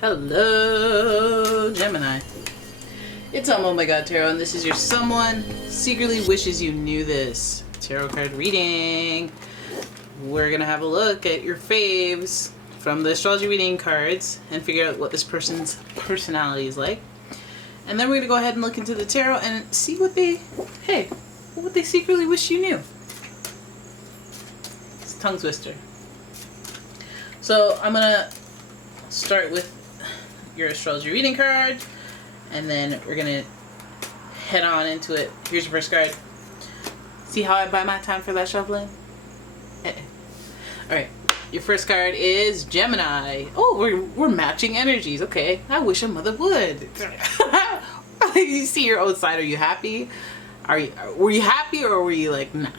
Hello, Gemini. It's umomgtarot, and this is your someone secretly wishes you knew this tarot card reading. We're gonna have a look at your faves from the astrology reading cards and figure out what this person's personality is like. And then we're gonna go ahead and look into the tarot and see what they secretly wish you knew. It's a tongue twister. So I'm gonna start with your astrology reading card, and then we're gonna head on into it. Here's your first card. See how I buy my time for that shuffling? Alright, your first card is Gemini. Oh, we're matching energies. Okay, I wish a mother would. You see your own side. Are you happy? Were you happy, or were you like, nah?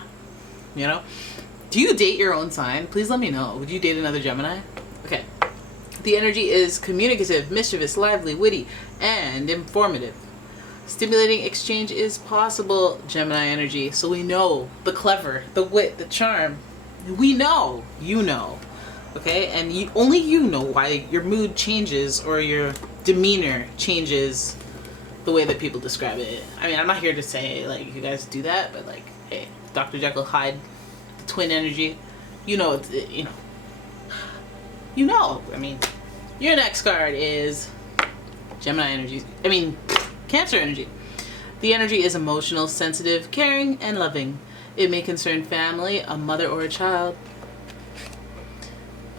You know? Do you date your own sign? Please let me know. Would you date another Gemini? Okay. The energy is communicative, mischievous, lively, witty, and informative. Stimulating exchange is possible, Gemini energy. So we know the clever, the wit, the charm. We know. You know. Okay? And only you know why your mood changes or your demeanor changes the way that people describe it. I mean, I'm not here to say, like, you guys do that, but, like, hey, Dr. Jekyll, Hyde, the twin energy. You know, you know. I mean, your next card is Gemini energy. Cancer energy. The energy is emotional, sensitive, caring, and loving. It may concern family, a mother, or a child.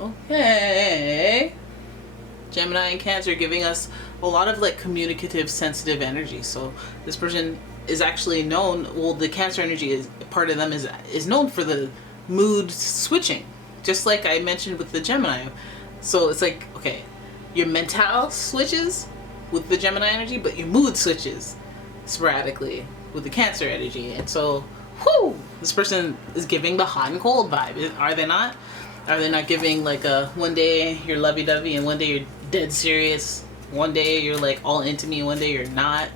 Okay. Gemini and Cancer giving us a lot of, like, communicative, sensitive energy. So this person is actually known, well, the Cancer energy is part of them is known for the mood switching, just like I mentioned with the Gemini. So it's like, okay, your mental switches with the Gemini energy, but your mood switches sporadically with the Cancer energy. And so, whoo, this person is giving the hot and cold vibe. Are they not? Are they not giving, like, one day you're lovey-dovey and one day you're dead serious? One day you're, like, all into me and one day you're not?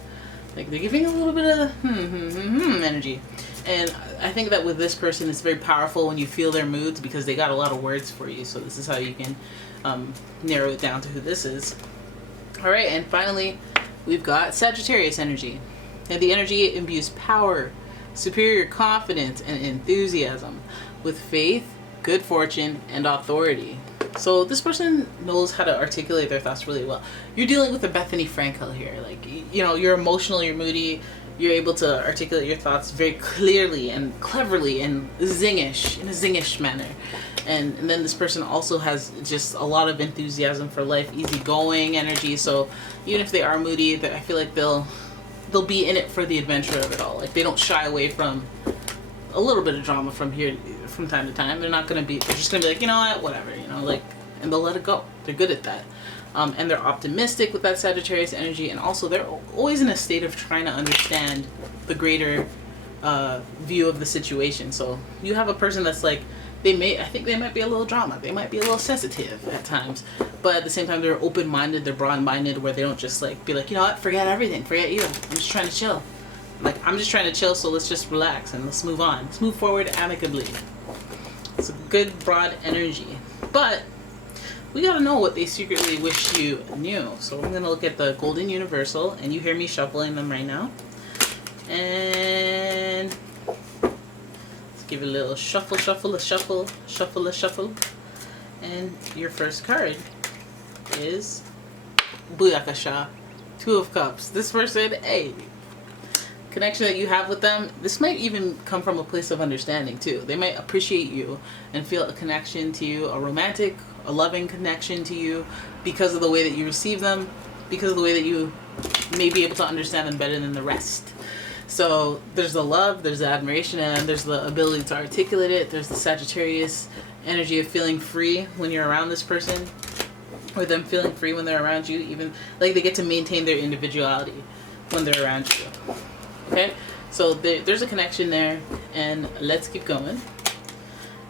Like, they're giving a little bit of energy. And I think that with this person, it's very powerful when you feel their moods, because they got a lot of words for you. So this is how you can narrow it down to who this is. All right, and finally, we've got Sagittarius energy. And the energy imbues power, superior confidence, and enthusiasm with faith, good fortune, and authority. So this person knows how to articulate their thoughts really well. You're dealing with a Bethany Frankel here. Like, you know, you're emotional, you're moody, you're able to articulate your thoughts very clearly and cleverly and zingish, in a zingish manner. And then this person also has just a lot of enthusiasm for life, easygoing energy. So even if they are moody, I feel like they'll be in it for the adventure of it all. Like, they don't shy away from a little bit of drama from time to time. They're just gonna be like, you know what, whatever, you know, like, and they'll let it go. They're good at that. And they're optimistic with that Sagittarius energy, and also they're always in a state of trying to understand the greater view of the situation. So you have a person that's like, I think they might be a little drama, they might be a little sensitive at times, but at the same time they're open-minded, they're broad-minded, where they don't just, like, be like, you know what, forget everything, forget you, I'm just trying to chill. Like, I'm just trying to chill, so let's just relax and let's move on. Let's move forward amicably. It's a good, broad energy. But we gotta know what they secretly wish you knew. So I'm gonna look at the Golden Universal, and you hear me shuffling them right now. And let's give it a little shuffle, shuffle, a shuffle, shuffle, a shuffle. And your first card is Buyakasha, Two of Cups. This person, hey, connection that you have with them, this might even come from a place of understanding too. They might appreciate you and feel a connection to you, a romantic, a loving connection to you, because of the way that you receive them, because of the way that you may be able to understand them better than the rest. So there's the love, there's the admiration, and there's the ability to articulate it. There's the Sagittarius energy of feeling free when you're around this person, or them feeling free when they're around you. Even, like, they get to maintain their individuality when they're around you. Okay, so there's a connection there, and let's keep going.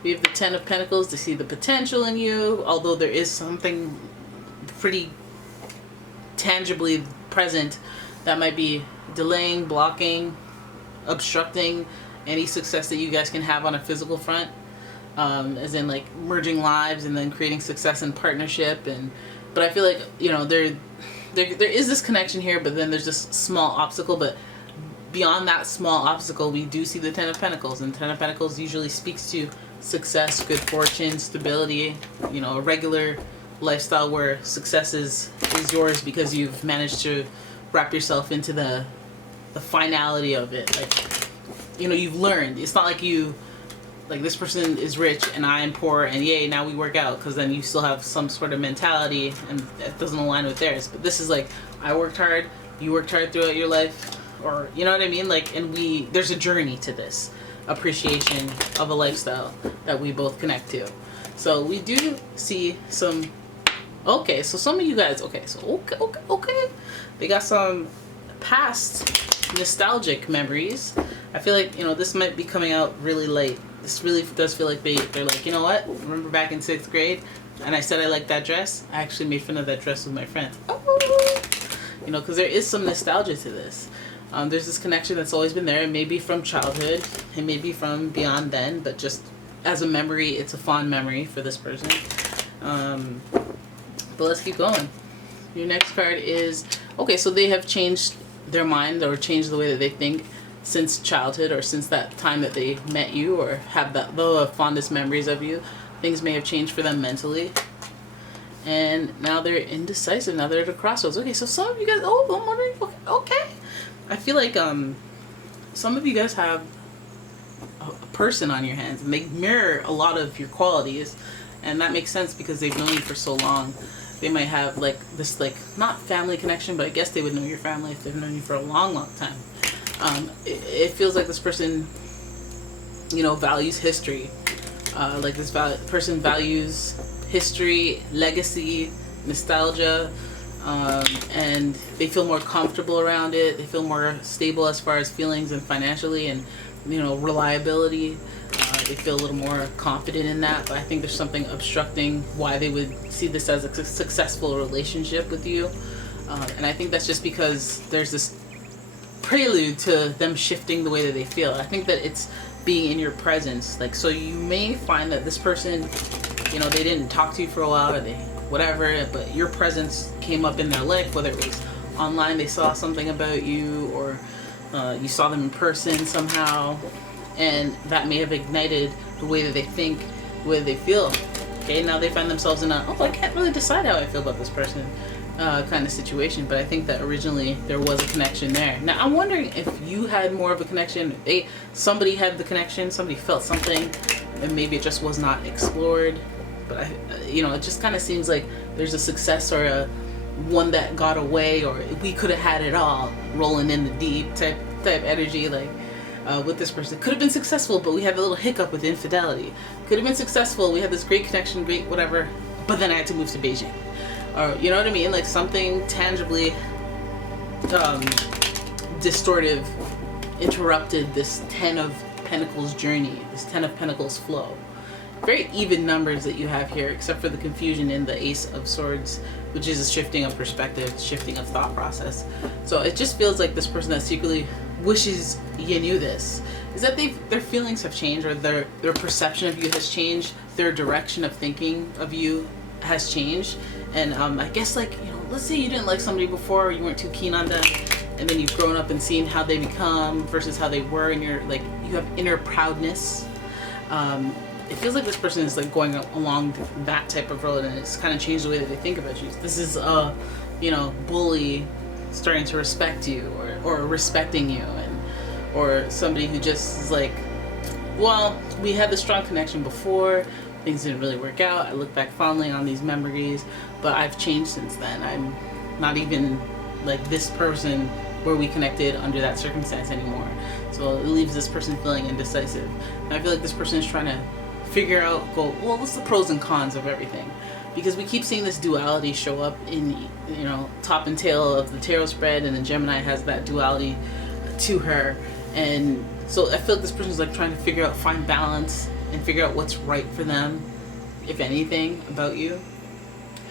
We have the Ten of Pentacles to see the potential in you, although there is something pretty tangibly present that might be delaying, blocking, obstructing any success that you guys can have on a physical front. As in, like, merging lives and then creating success in partnership and But I feel like, you know, there is this connection here, but then there's this small obstacle. But beyond that small obstacle, we do see the Ten of Pentacles, and Ten of Pentacles usually speaks to success, good fortune, stability, you know, a regular lifestyle where success is yours because you've managed to wrap yourself into the finality of it. Like, you know, you've learned. It's not like you, like, this person is rich and I am poor and yay, now we work out, because then you still have some sort of mentality and that doesn't align with theirs. But this is like, I worked hard, you worked hard throughout your life, or, you know what I mean? Like, and there's a journey to this appreciation of a lifestyle that we both connect to. So we do see some, okay, so some of you guys, okay, they got some past nostalgic memories. I feel like, you know, this might be coming out really late. This really does feel like they're like, you know what, remember back in 6th grade and I said I liked that dress? I actually made fun of that dress with my friends. Oh! You know, because there is some nostalgia to this. There's this connection that's always been there. It may be from childhood, it may be from beyond then, but just as a memory, it's a fond memory for this person. But let's keep going. Your next card is, okay, so they have changed their mind or changed the way that they think since childhood, or since that time that they met you or have the fondest memories of you. Things may have changed for them mentally. And now they're indecisive. Now they're at a crossroads. Okay, so some of you guys, oh, I'm wondering, okay. I feel like some of you guys have a person on your hands and they mirror a lot of your qualities, and that makes sense because they've known you for so long. They might have like this, like, not family connection, but I guess they would know your family if they've known you for a long time. It feels like this person, you know, values history. Like this person values history, legacy, nostalgia, and they feel more comfortable around it. They feel more stable as far as feelings and financially, and, you know, reliability. They feel a little more confident in that, but I think there's something obstructing why they would see this as a successful relationship with you. And I think that's just because there's this prelude to them shifting the way that they feel. I think that it's being in your presence. Like, so you may find that this person, you know, they didn't talk to you for a while, or they whatever, but your presence came up in their life, whether it was online, they saw something about you, or you saw them in person somehow, and that may have ignited the way that they think, the way that they feel. Okay, now they find themselves in a, oh, I can't really decide how I feel about this person kind of situation, but I think that originally there was a connection there. Now I'm wondering if you had more of a connection, somebody had the connection, somebody felt something, and maybe it just was not explored. But you know, it just kind of seems like there's a success or a one that got away, or we could have had it all, rolling in the deep type energy. Like with this person, could have been successful, but we had a little hiccup with infidelity. Could have been successful, we had this great connection, great whatever, but then I had to move to Beijing, or you know what I mean, like something tangibly distortive interrupted this Ten of Pentacles journey, this Ten of Pentacles flow. Very even numbers that you have here, except for the confusion in the Ace of Swords, which is a shifting of perspective, shifting of thought process. So it just feels like this person that secretly wishes you knew this is that their feelings have changed, or their perception of you has changed, their direction of thinking of you has changed. And I guess, like, you know, let's say you didn't like somebody before, or you weren't too keen on them, and then you've grown up and seen how they become versus how they were, and you're like, you have inner proudness. It feels like this person is like going along that type of road, and it's kind of changed the way that they think about you. This is you know, bully starting to respect you, or respecting you, and or somebody who just is like, well, we had this strong connection before, things didn't really work out, I look back fondly on these memories, but I've changed since then. I'm not even like this person where we connected under that circumstance anymore. So it leaves this person feeling indecisive. And I feel like this person is trying to figure out, well, what's the pros and cons of everything? Because we keep seeing this duality show up in, you know, top and tail of the tarot spread, and then Gemini has that duality to her. And so I feel like this person's like trying to figure out, find balance, and figure out what's right for them, if anything, about you.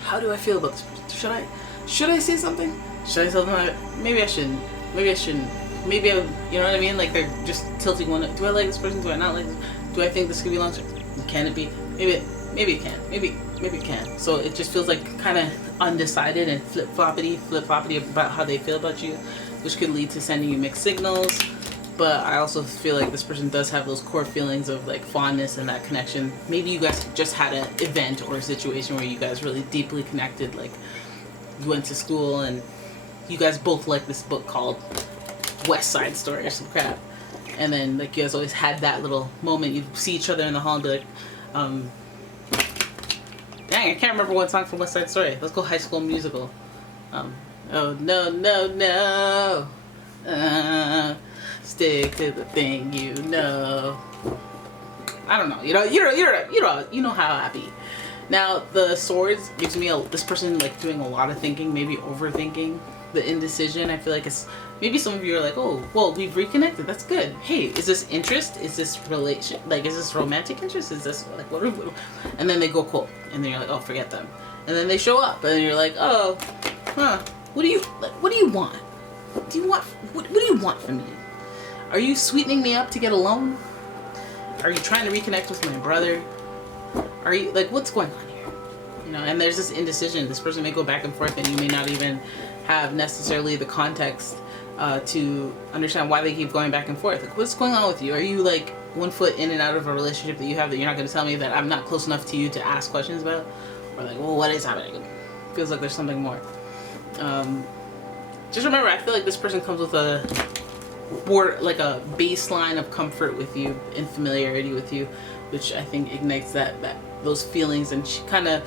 How do I feel about this person? Should I say something? Should I tell them? Maybe I shouldn't. Maybe I shouldn't. Maybe I, you know what I mean? Like they're just tilting one. Do I like this person? Do I not like this? Do I think this could be long term? Can it be? Maybe it can. Maybe maybe it can. So it just feels like kind of undecided and flip-floppity about how they feel about you, which could lead to sending you mixed signals. But I also feel like this person does have those core feelings of like fondness and that connection. Maybe you guys just had an event or a situation where you guys really deeply connected, like you went to school and you guys both like this book called West Side Story or some crap. And then like you guys always had that little moment. You see each other in the hall and be like, dang, I can't remember what song from West Side Story. Let's go High School Musical. Oh no, no, no. Stick to the thing you know. I don't know. You know how I be. Now the swords gives me this person like doing a lot of thinking, maybe overthinking. The indecision, I feel like it's maybe some of you are like, oh, well, we've reconnected. That's good. Hey, is this interest? Is this relation? Like, is this romantic interest? Is this like what? And then they go cold, and then you're like, oh, forget them. And then they show up, and you're like, oh, huh? What do you like? What do you want? Do you want? What do you want from me? Are you sweetening me up to get a loan? Are you trying to reconnect with my brother? Are you like, what's going on here? You know, and there's this indecision. This person may go back and forth, and you may not even have necessarily the context to understand why they keep going back and forth. Like, what's going on with you? Are you like one foot in and out of a relationship that you have that you're not going to tell me that I'm not close enough to you to ask questions about? Or like, well, what is happening? Feels like there's something more. Just remember, I feel like this person comes with a baseline of comfort with you and familiarity with you, which I think ignites those feelings, and she kind of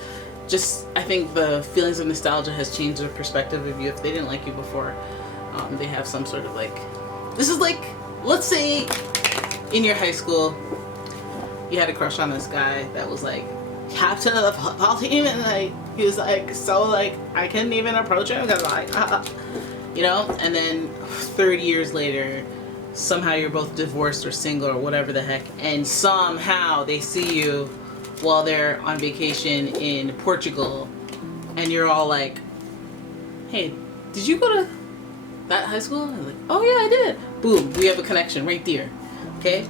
just, I think the feelings of nostalgia has changed their perspective of you. If they didn't like you before, they have some sort of like, this is like, let's say in your high school you had a crush on this guy that was like captain of the football team, and like he was like so like I couldn't even approach him because like you know, and then 30 years later somehow you're both divorced or single or whatever the heck, and somehow they see you while they're on vacation in Portugal, and you're all like, hey, did you go to that high school? And like, oh yeah, I did. Boom, we have a connection right there. Okay.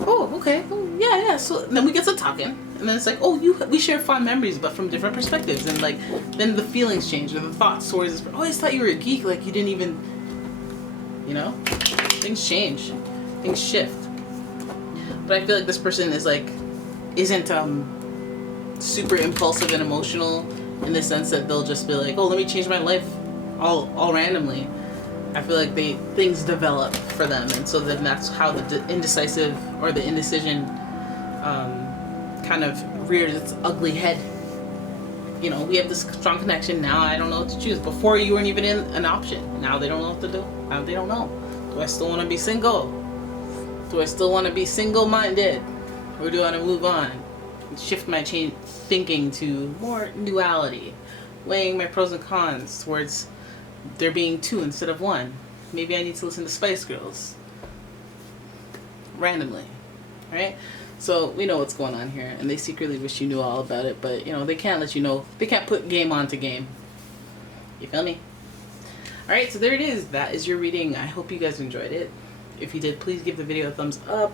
Oh, okay. Oh, yeah. So then we get to talking, and then it's like, oh, we share fond memories, but from different perspectives, and like then the feelings change or the thoughts towards this. Oh, I just thought you were a geek. Like you didn't even, you know, things change, things shift. But I feel like this person is like, isn't super impulsive and emotional in the sense that they'll just be like, oh, let me change my life all randomly. I feel like things develop for them, and so then that's how the indecisive or the indecision kind of rears its ugly head. You know, we have this strong connection. Now I don't know what to choose. Before you weren't even in an option. Now they don't know what to do. Now they don't know. Do I still want to be single? Do I still want to be single-minded? Or do I want to move on? Shift my thinking to more duality. Weighing my pros and cons towards there being two instead of one. Maybe I need to listen to Spice Girls. Randomly. Right? So we know what's going on here. And they secretly wish you knew all about it. But, you know, they can't let you know. They can't put game onto game. You feel me? Alright, so there it is. That is your reading. I hope you guys enjoyed it. If you did, please give the video a thumbs up.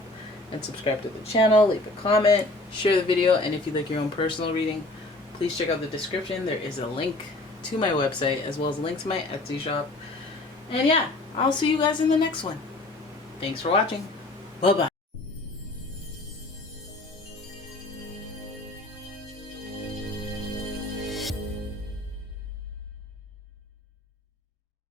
And subscribe to the channel, leave a comment, share the video, and if you'd like your own personal reading, please check out the description. There is a link to my website as well as a link to my Etsy shop. And yeah, I'll see you guys in the next one. Thanks for watching. Bye-bye.